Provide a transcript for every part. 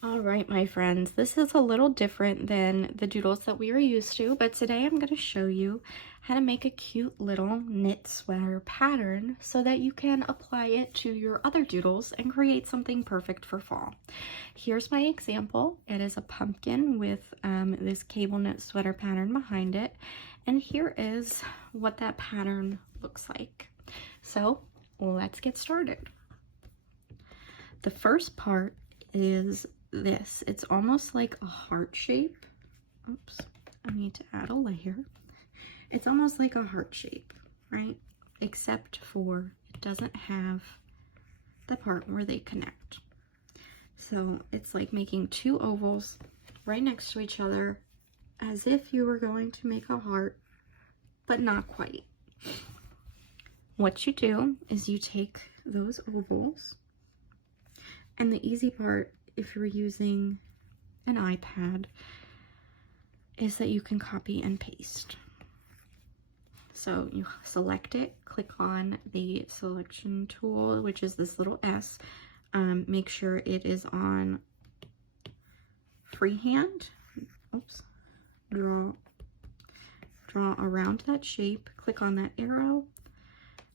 All right, my friends, this is a little different than the doodles that we are used to, but today I'm going to show you how to make a cute little knit sweater pattern so that you can apply it to your other doodles and create something perfect for fall. Here's my example. It is a pumpkin with this cable knit sweater pattern behind it, and here is what that pattern looks like. So let's get started. The first part is this. It's almost like a heart shape. Oops, I need to add a layer. It's almost like a heart shape, right? Except for it doesn't have the part where they connect. So it's like making two ovals right next to each other as if you were going to make a heart, but not quite. What you do is you take those ovals, and the easy part if you're using an iPad is that you can copy and paste. So you select it, click on the selection tool, which is this little S. Make sure it is on freehand. Oops. Draw around that shape, click on that arrow,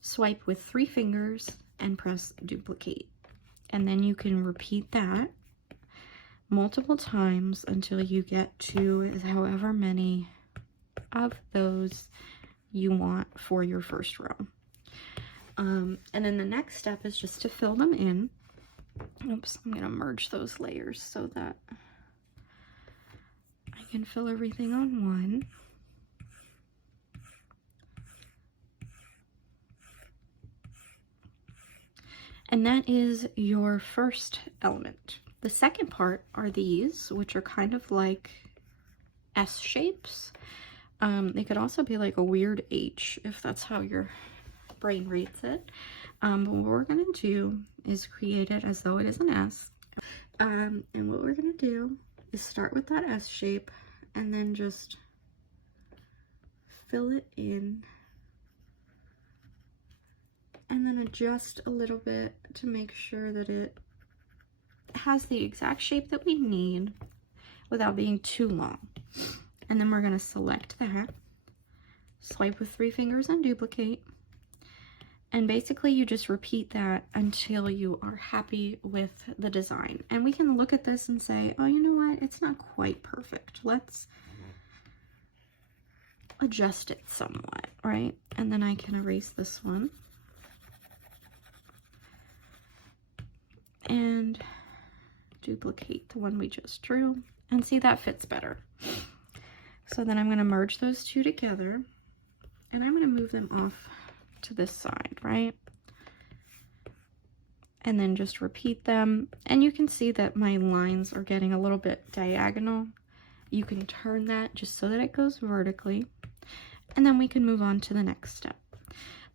swipe with 3 fingers, and press duplicate. And then you can repeat that multiple times until you get to however many of those you want for your first row. And then the next step is just to fill them in. Oops, I'm gonna merge those layers so that I can fill everything on one. And that is your first element. The second part are these, which are kind of like S shapes. They could also be like a weird H if that's how your brain reads it. But what we're gonna do is create it as though it is an S. And what we're gonna do is start with that S shape and then just fill it in and then adjust a little bit to make sure that it has the exact shape that we need without being too long. And then we're going to select that, swipe with 3 fingers and duplicate, and basically you just repeat that until you are happy with the design. And we can look at this and say, oh, you know what, it's not quite perfect, let's adjust it somewhat, right? And then I can erase this one and duplicate the one we just drew, and see, that fits better. So then I'm going to merge those two together, and I'm going to move them off to this side, right? And then just repeat them, and you can see that my lines are getting a little bit diagonal. You can turn that just so that it goes vertically, and then we can move on to the next step.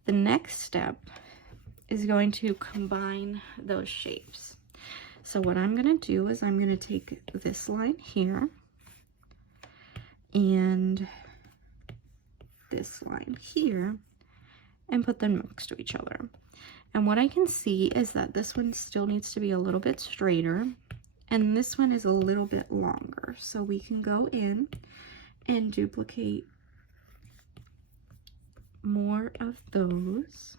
The next step is going to combine those shapes. So what I'm going to do is I'm going to take this line here and this line here and put them next to each other. And what I can see is that this one still needs to be a little bit straighter and this one is a little bit longer. So we can go in and duplicate more of those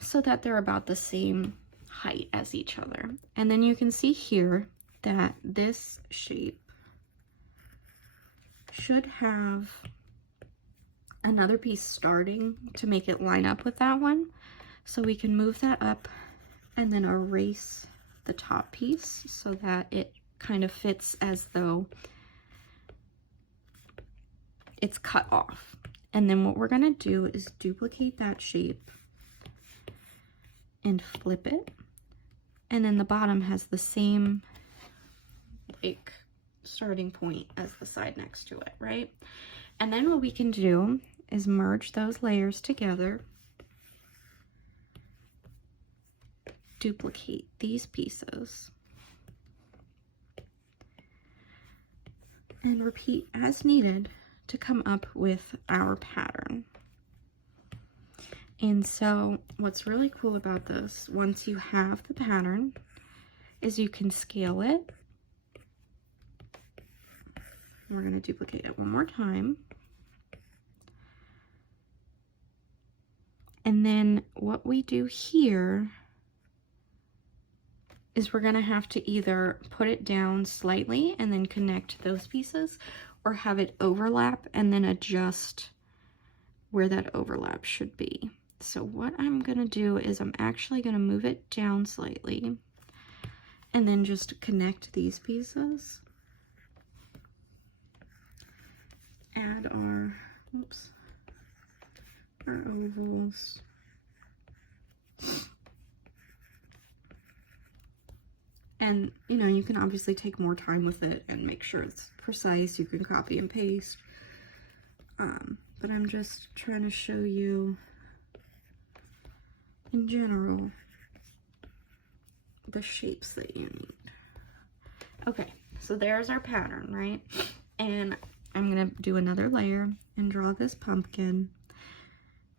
so that they're about the same height as each other. And then you can see here that this shape should have another piece starting to make it line up with that one. So we can move that up and then erase the top piece so that it kind of fits as though it's cut off. And then what we're gonna do is duplicate that shape and flip it. And then the bottom has the same like starting point as the side next to it, right? And then what we can do is merge those layers together, duplicate these pieces, and repeat as needed to come up with our pattern. And so what's really cool about this, once you have the pattern, is you can scale it. We're going to duplicate it one more time. And then what we do here is we're going to have to either put it down slightly and then connect those pieces, or have it overlap and then adjust where that overlap should be. So what I'm going to do is I'm actually going to move it down slightly and then just connect these pieces. Add our, oops, our ovals. And, you know, you can obviously take more time with it and make sure it's precise. You can copy and paste. But I'm just trying to show you, in general, the shapes that you need. Okay, so there's our pattern, right? And I'm going to do another layer and draw this pumpkin.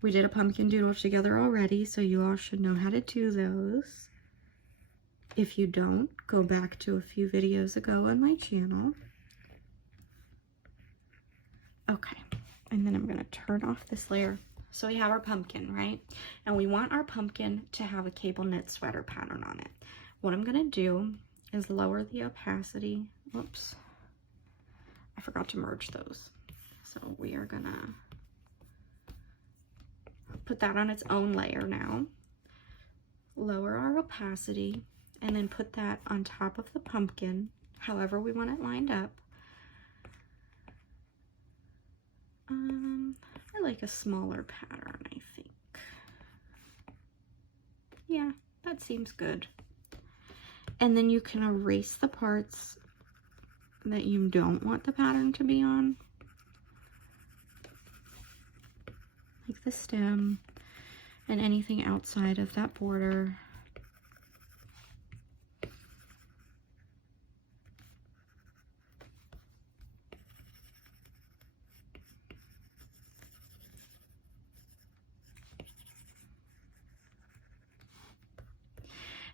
We did a pumpkin doodle together already, so you all should know how to do those. If you don't, go back to a few videos ago on my channel. Okay, and then I'm going to turn off this layer. So we have our pumpkin, right? And we want our pumpkin to have a cable knit sweater pattern on it. What I'm going to do is lower the opacity. Whoops. I forgot to merge those. So we are going to put that on its own layer now. Lower our opacity and then put that on top of the pumpkin, however we want it lined up. I like a smaller pattern, I think. Yeah, that seems good. And then you can erase the parts that you don't want the pattern to be on, like the stem and anything outside of that border.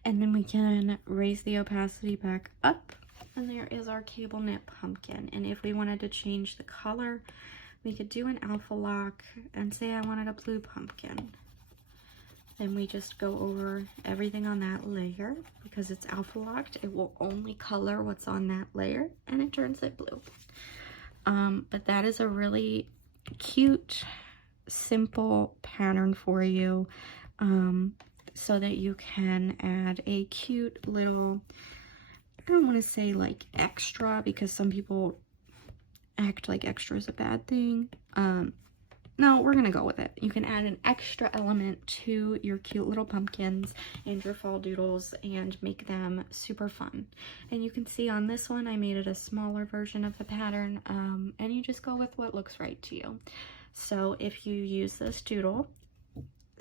And then we can raise the opacity back up, and there is our cable knit pumpkin. And if we wanted to change the color, we could do an alpha lock and say I wanted a blue pumpkin. Then we just go over everything on that layer. Because it's alpha locked, it will only color what's on that layer, and it turns it blue. But that is a really cute, simple pattern for you. So that you can add a cute little, I don't want to say like extra, because some people act like extra is a bad thing. No, we're gonna go with it. You can add an extra element to your cute little pumpkins and your fall doodles and make them super fun. And you can see on this one I made it a smaller version of the pattern, and you just go with what looks right to you. So if you use this doodle,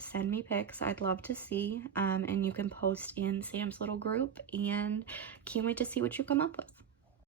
send me pics. I'd love to see, and you can post in Sam's little group, and can't wait to see what you come up with.